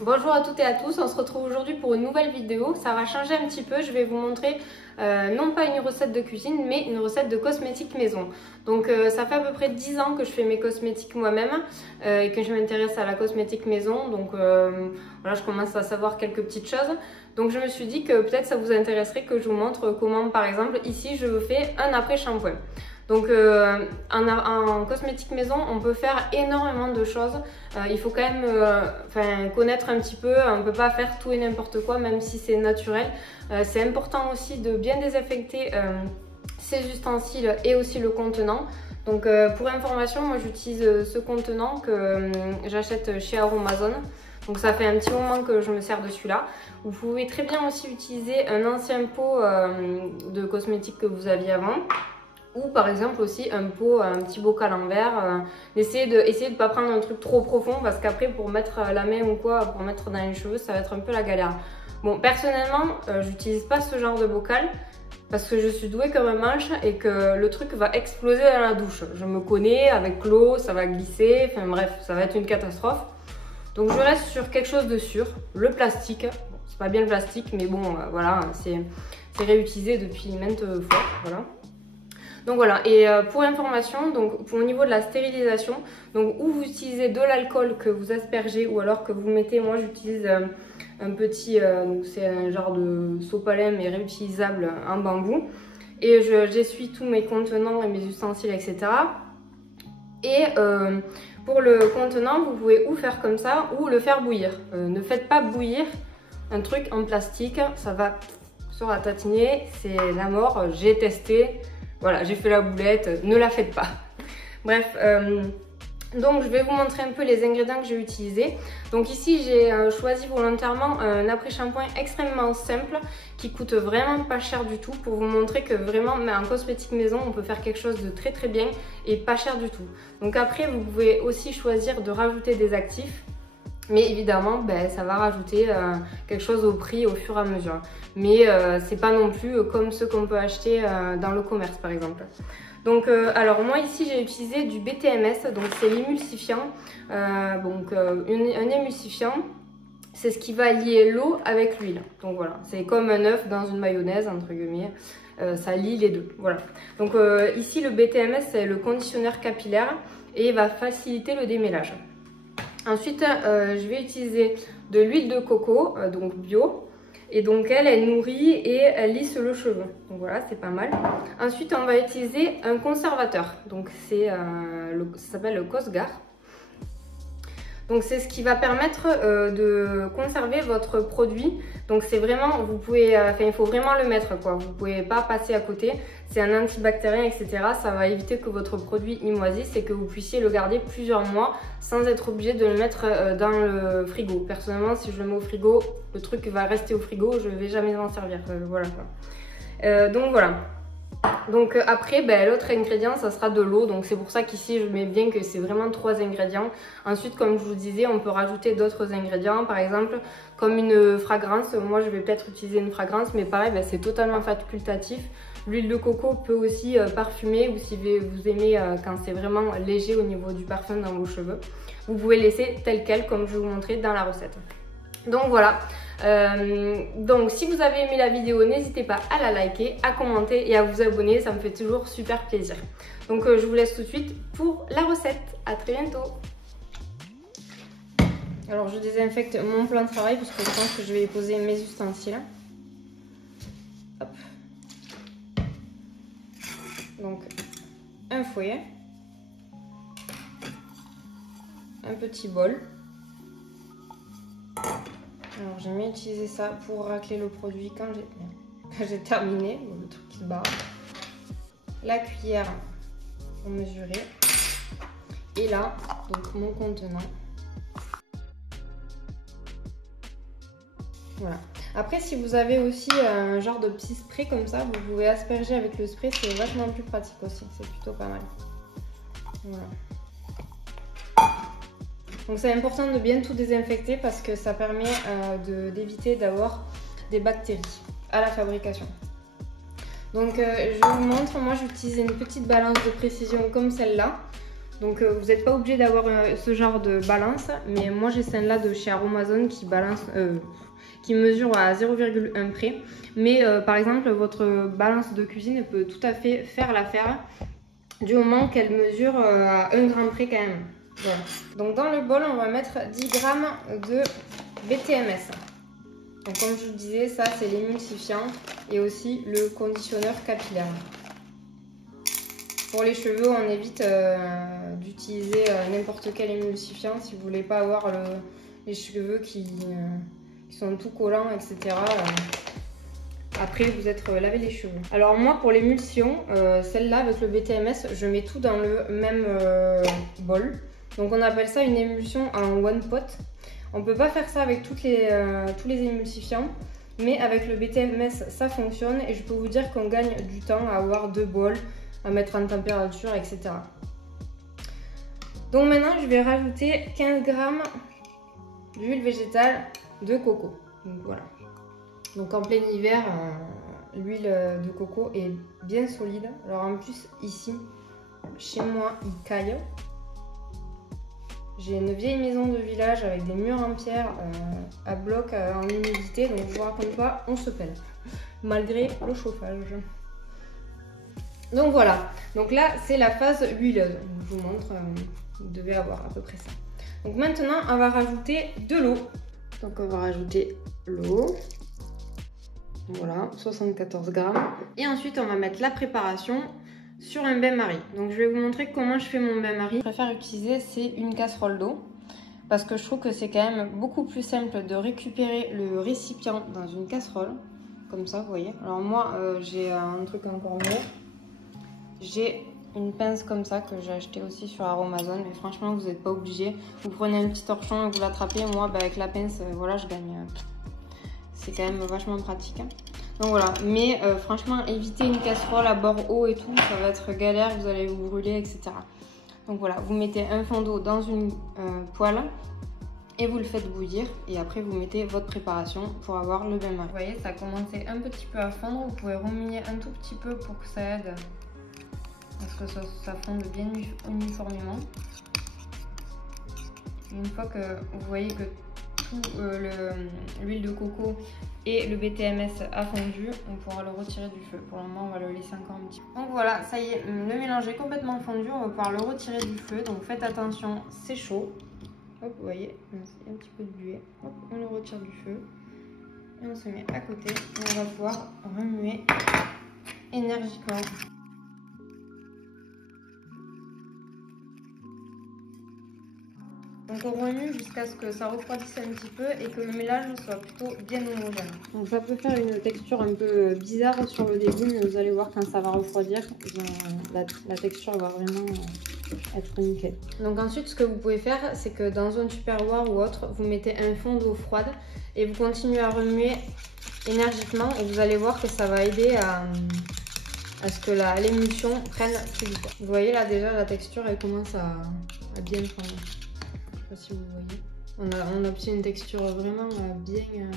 Bonjour à toutes et à tous, on se retrouve aujourd'hui pour une nouvelle vidéo. Ça va changer un petit peu, je vais vous montrer non pas une recette de cuisine mais une recette de cosmétiques maison. Donc ça fait à peu près 10 ans que je fais mes cosmétiques moi-même et que je m'intéresse à la cosmétique maison. Donc voilà, je commence à savoir quelques petites choses. Donc je me suis dit que peut-être ça vous intéresserait que je vous montre comment, par exemple ici je fais un après shampoing. Donc en cosmétique maison, on peut faire énormément de choses. Il faut quand même connaître un petit peu, on ne peut pas faire tout et n'importe quoi, même si c'est naturel. C'est important aussi de bien désinfecter ces ustensiles et aussi le contenant. Donc pour information, moi j'utilise ce contenant que j'achète chez Aromazone. Donc ça fait un petit moment que je me sers de celui-là. Vous pouvez très bien aussi utiliser un ancien pot de cosmétiques que vous aviez avant. Ou par exemple aussi un pot, un petit bocal en verre. Essayez de ne pas prendre un truc trop profond parce qu'après pour mettre la main ou quoi, pour mettre dans les cheveux, ça va être un peu la galère. Bon, personnellement, j'utilise pas ce genre de bocal parce que je suis douée comme un manche et que le truc va exploser dans la douche. Je me connais, avec l'eau, ça va glisser, enfin bref, ça va être une catastrophe. Donc je reste sur quelque chose de sûr, le plastique. Bon, c'est pas bien le plastique, mais bon, voilà, c'est réutilisé depuis maintes fois, voilà. Donc voilà, et pour information, donc au niveau de la stérilisation, donc où vous utilisez de l'alcool que vous aspergez ou alors que vous mettez, moi j'utilise un petit, donc c'est un genre de sopalin mais réutilisable en bambou. Et j'essuie tous mes contenants et mes ustensiles, etc. Et pour le contenant, vous pouvez ou faire comme ça ou le faire bouillir. Ne faites pas bouillir un truc en plastique, ça va se ratatiner, c'est la mort, j'ai testé. Voilà, j'ai fait la boulette, ne la faites pas. Bref, donc je vais vous montrer un peu les ingrédients que j'ai utilisés. Donc ici, j'ai choisi volontairement un après-shampoing extrêmement simple qui coûte vraiment pas cher du tout pour vous montrer que vraiment, mais en cosmétique maison, on peut faire quelque chose de très très bien et pas cher du tout. Donc après, vous pouvez aussi choisir de rajouter des actifs. Mais évidemment, ça va rajouter quelque chose au prix au fur et à mesure. Mais c'est pas non plus comme ceux qu'on peut acheter dans le commerce par exemple. Donc alors moi ici j'ai utilisé du BTMS, donc c'est l'émulsifiant. Un émulsifiant, c'est ce qui va lier l'eau avec l'huile. Donc voilà, c'est comme un œuf dans une mayonnaise entre guillemets. Ça lie les deux, voilà. Donc ici le BTMS c'est le conditionneur capillaire et il va faciliter le démêlage. Ensuite, je vais utiliser de l'huile de coco, donc bio. Et donc elle nourrit et elle lisse le cheveu. Donc voilà, c'est pas mal. Ensuite, on va utiliser un conservateur. Donc ça s'appelle le Cosgar. Donc c'est ce qui va permettre de conserver votre produit. Donc c'est vraiment, vous pouvez, il faut vraiment le mettre quoi. Vous pouvez pas passer à côté. C'est un antibactérien, etc. Ça va éviter que votre produit moisisse et que vous puissiez le garder plusieurs mois sans être obligé de le mettre dans le frigo. Personnellement, si je le mets au frigo, le truc va rester au frigo. Je vais jamais m'en servir. Voilà quoi. Donc voilà. Donc après, l'autre ingrédient, ça sera de l'eau. Donc c'est pour ça qu'ici, je mets bien que c'est vraiment 3 ingrédients. Ensuite, comme je vous disais, on peut rajouter d'autres ingrédients. Par exemple, comme une fragrance. Moi, je vais peut-être utiliser une fragrance, mais pareil, c'est totalement facultatif. L'huile de coco peut aussi parfumer, ou si vous aimez quand c'est vraiment léger au niveau du parfum dans vos cheveux. Vous pouvez laisser tel quel, comme je vais vous montrer dans la recette. Donc voilà. Donc si vous avez aimé la vidéo, n'hésitez pas à la liker, à commenter et à vous abonner, ça me fait toujours super plaisir. Donc je vous laisse tout de suite pour la recette. À très bientôt. Alors je désinfecte mon plan de travail parce que je pense que je vais y poser mes ustensiles. Hop. Donc un fouet, un petit bol. Alors j'aime bien utiliser ça pour racler le produit quand j'ai terminé, le truc qui se barre. La cuillère pour mesurer. Et là, donc mon contenant. Voilà. Après, si vous avez aussi un genre de petit spray comme ça, vous pouvez asperger avec le spray, c'est vachement plus pratique aussi. C'est plutôt pas mal. Voilà. Donc c'est important de bien tout désinfecter parce que ça permet d'éviter d'avoir des bactéries à la fabrication. Donc je vous montre, moi j'utilise une petite balance de précision comme celle-là. Donc vous n'êtes pas obligé d'avoir ce genre de balance, mais moi j'ai celle-là de chez Aromazone qui mesure à 0,1 près. Mais par exemple, votre balance de cuisine peut tout à fait faire l'affaire du moment qu'elle mesure à 1 gramme près quand même. Voilà. Donc dans le bol, on va mettre 10 grammes de BTMS. Donc comme je vous disais, ça c'est l'émulsifiant et aussi le conditionneur capillaire. Pour les cheveux, on évite d'utiliser n'importe quel émulsifiant si vous voulez pas avoir les cheveux qui sont tout collants, etc. Après vous êtes lavé les cheveux. Alors moi pour l'émulsion, celle-là avec le BTMS, je mets tout dans le même bol. Donc on appelle ça une émulsion en one pot. On peut pas faire ça avec tous les émulsifiants, mais avec le BTMS ça fonctionne et je peux vous dire qu'on gagne du temps à avoir 2 bols, à mettre en température, etc. Donc maintenant je vais rajouter 15 grammes d'huile végétale de coco. Donc voilà. Donc en plein hiver, l'huile de coco est bien solide. Alors en plus ici, chez moi, il caille. J'ai une vieille maison de village avec des murs en pierre à bloc en humidité. Donc je vous raconte pas, on se pèle. Malgré le chauffage. Donc voilà. Donc là c'est la phase huileuse. Je vous montre, vous devez avoir à peu près ça. Donc maintenant on va rajouter de l'eau. Donc on va rajouter l'eau. Voilà, 74 grammes. Et ensuite, on va mettre la préparation sur un bain-marie. Donc, je vais vous montrer comment je fais mon bain-marie. Je préfère utiliser, c'est une casserole d'eau. Parce que je trouve que c'est quand même beaucoup plus simple de récupérer le récipient dans une casserole. Comme ça, vous voyez. Alors moi, j'ai un truc encore mieux. J'ai une pince comme ça que j'ai acheté aussi sur Aromazone. Mais franchement, vous n'êtes pas obligé. Vous prenez un petit torchon et vous l'attrapez. Moi, avec la pince, voilà, je gagne... C'est quand même vachement pratique. Donc voilà, mais franchement, évitez une casserole à bord haut et tout, ça va être galère, vous allez vous brûler, etc. Donc voilà, vous mettez un fond d'eau dans une poêle et vous le faites bouillir. Et après, vous mettez votre préparation pour avoir le bain-marie. Vous voyez, ça a commencé un petit peu à fondre. Vous pouvez remuer un tout petit peu pour que ça aide à ce que ça fonde bien uniformément. Et une fois que vous voyez que l'huile de coco et le BTMS a fondu, on pourra le retirer du feu. Pour le moment, on va le laisser encore un petit peu. Donc voilà, ça y est, le mélange est complètement fondu. On va pouvoir le retirer du feu. Donc faites attention, c'est chaud. Hop, vous voyez, un petit peu de buée. Hop, on le retire du feu. Et on se met à côté. Et on va pouvoir remuer énergiquement. Donc on remue jusqu'à ce que ça refroidisse un petit peu et que le mélange soit plutôt bien homogène. Donc ça peut faire une texture un peu bizarre sur le début, mais vous allez voir quand ça va refroidir, la texture va vraiment être nickel. Donc ensuite ce que vous pouvez faire, c'est que dans un tupperware ou autre, vous mettez un fond d'eau froide et vous continuez à remuer énergiquement et vous allez voir que ça va aider à ce que l'émulsion prenne plus vite. Vous voyez là déjà la texture elle commence à bien prendre. Je sais pas si vous voyez. On obtient une texture vraiment bien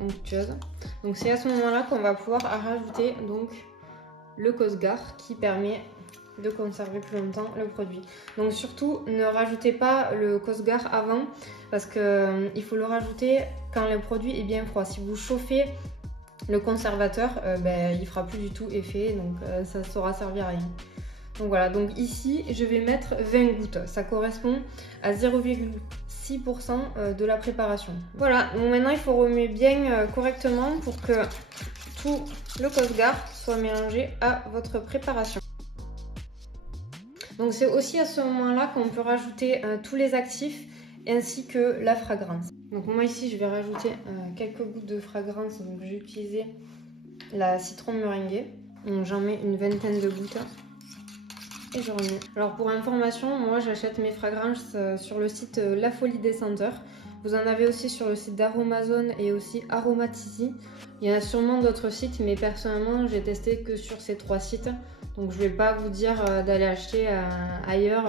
onctueuse. Donc c'est à ce moment-là qu'on va pouvoir rajouter donc le Cosgar qui permet de conserver plus longtemps le produit. Donc surtout ne rajoutez pas le Cosgar avant parce que il faut le rajouter quand le produit est bien froid. Si vous chauffez le conservateur, il fera plus du tout effet, donc ça ne saura servir à rien. Donc voilà, donc ici je vais mettre 20 gouttes, ça correspond à 0,6% de la préparation. Voilà, donc maintenant il faut remuer bien correctement pour que tout le Cosgar soit mélangé à votre préparation. Donc c'est aussi à ce moment-là qu'on peut rajouter tous les actifs ainsi que la fragrance. Donc moi ici je vais rajouter quelques gouttes de fragrance, donc j'ai utilisé la citron meringuée, donc j'en mets une vingtaine de gouttes. Et je remets. Alors pour information, moi j'achète mes fragrances sur le site La Folie des Senteurs. Vous en avez aussi sur le site d'Aromazone et aussi Aromatisi. Il y en a sûrement d'autres sites, mais personnellement j'ai testé que sur ces 3 sites. Donc je vais pas vous dire d'aller acheter ailleurs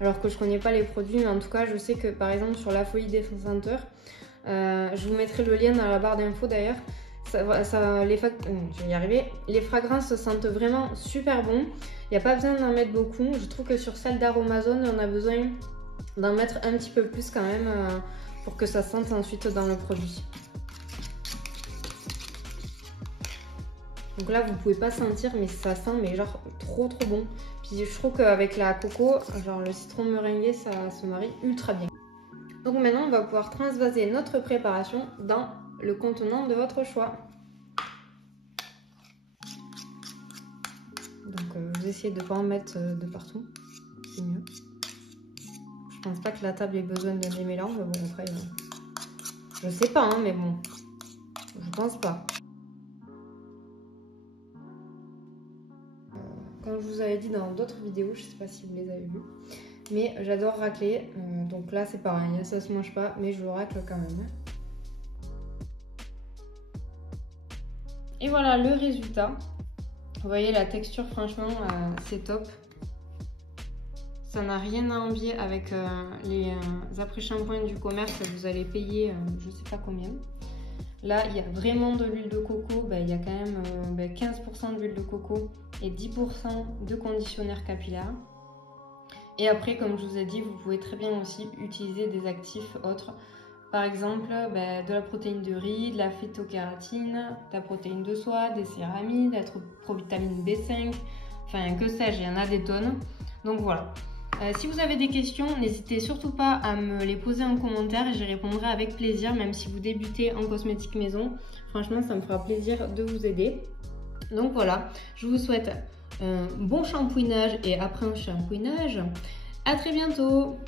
alors que je connais pas les produits. Mais en tout cas je sais que par exemple sur La Folie des Senteurs, je vous mettrai le lien dans la barre d'infos d'ailleurs. je vais y arriver. Les fragrances se sentent vraiment super bon. Il n'y a pas besoin d'en mettre beaucoup. Je trouve que sur celle d'Aromazone, on a besoin d'en mettre un petit peu plus quand même pour que ça sente ensuite dans le produit. Donc là, vous pouvez pas sentir, mais ça sent mais genre trop bon. Puis je trouve qu'avec la coco, genre le citron meringué, ça se marie ultra bien. Donc maintenant, on va pouvoir transvaser notre préparation dans le contenant de votre choix. Donc vous essayez de ne pas en mettre de partout, c'est mieux. Je pense pas que la table ait besoin d'un démêlant, mais bon après, je sais pas, hein, mais bon, je pense pas. Comme je vous avais dit dans d'autres vidéos, je sais pas si vous les avez vues, mais j'adore racler, donc là c'est pareil, ça se mange pas, mais je le racle quand même. Et voilà le résultat. Vous voyez la texture, franchement, c'est top. Ça n'a rien à envier avec les après-shampoings du commerce, vous allez payer je sais pas combien. Là, il y a vraiment de l'huile de coco, il y a quand même 15% d'huile de coco et 10% de conditionnaire capillaire. Et après, comme je vous ai dit, vous pouvez très bien aussi utiliser des actifs autres. Par exemple, de la protéine de riz, de la phytokératine, de la protéine de soie, des céramides, de la provitamine B5, enfin que sais-je, il y en a des tonnes. Donc voilà. Si vous avez des questions, n'hésitez surtout pas à me les poser en commentaire et j'y répondrai avec plaisir, même si vous débutez en cosmétique maison. Franchement, ça me fera plaisir de vous aider. Donc voilà, je vous souhaite un bon shampouinage et après un shampouinage. À très bientôt!